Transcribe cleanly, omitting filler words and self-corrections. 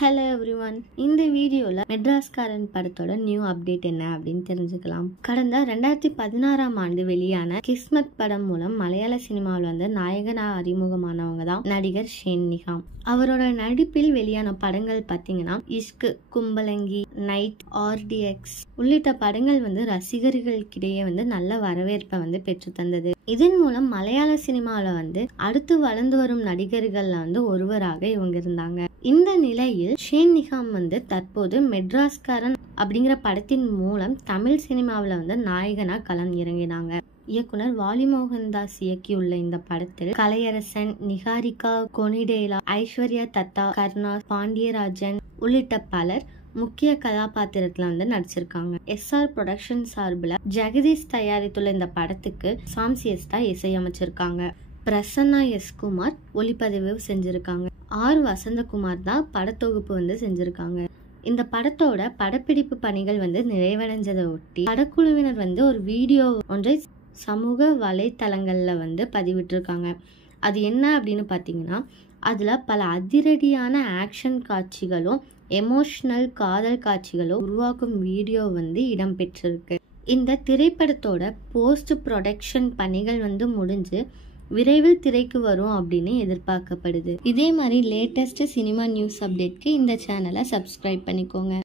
Hello everyone, இந்த வீடியோவில் மெட்ராஸ்காரன் படத்தோட நியூ அப்டேட் என்ன அப்படின்னு தெரிஞ்சுக்கலாம். கடந்த 2016ஆம் ஆண்டு வெளியான கிஸ்மத் படம் மூலம் மலையாள சினிமாவில் வந்து நாயகனாக அறிமுகமானவங்க தான் நடிகர் ஷேன் நிகாம். அவரோட நடிப்பில் வெளியான படங்கள் பார்த்தீங்கன்னா இஷ்கு, கும்பலங்கி, நைட், RDX உள்ளிட்ட படங்கள் வந்து ரசிகர்களுக்கிடையே வந்து நல்ல வரவேற்பை வந்து பெற்று தந்தது. இதன் மூலம் மலையாள சினிமாவில் வந்து அடுத்து வளர்ந்து வரும் நடிகர்கள்ல வந்து ஒருவராக இவங்க இருந்தாங்க. இந்த நிலையில் ஷேன் நிகாம் வந்து தற்போது மெட்ராஸ்காரன் அப்படிங்கிற படத்தின் மூலம் தமிழ் சினிமாவில் வந்து நாயகனா களம் இறங்கினாங்க. இயக்குனர் வாலிமோகன்தாஸ் இயக்கியுள்ள இந்த படத்தில் கலையரசன், நிகாரிகா, கொனிடேலா, ஐஸ்வர்யா தத்தா, கர்ணா, பாண்டியராஜன் உள்ளிட்ட பலர் முக்கிய கதாபாத்திரத்துல வந்து நடிச்சிருக்காங்க. SR ப்ரொடக்ஷன் சார்பில் ஜெகதீஷ் தயாரித்துள்ள இந்த படத்துக்கு சாம்சியஸ்தா இசையமைச்சிருக்காங்க. பிரசன்னா எஸ் குமார் ஒளிப்பதிவு செஞ்சிருக்காங்க. வசந்தகுமார் தான் படத்தொகுப்பு வந்து செஞ்சிருக்காங்க. இந்த படத்தோட படப்பிடிப்பு பணிகள் வந்து நிறைவடைஞ்சதை ஒட்டி படக்குழுவினர் வந்து ஒரு வீடியோ ஒன்றை சமூக வலைத்தளங்கள்ல வந்து பதிவிட்டிருக்காங்க. அது என்ன அப்படின்னு பார்த்தீங்கன்னா, அதுல பல அதிரடியான ஆக்ஷன் காட்சிகளும் எமோஷனல் காதல் காட்சிகளும் உருவாக்கும் வீடியோ வந்து இடம்பெற்றிருக்கு. இந்த திரைப்படத்தோட போஸ்ட் ப்ரொடக்ஷன் பணிகள் வந்து முடிஞ்சு விரைவில் திரைக்கு வரும் அப்படின்னு எதிர்பார்க்கப்படுது. இதே மாதிரி லேட்டஸ்ட் சினிமா நியூஸ் அப்டேட்க்கு இந்த சேனலை சப்ஸ்கிரைப் பண்ணிக்கோங்க.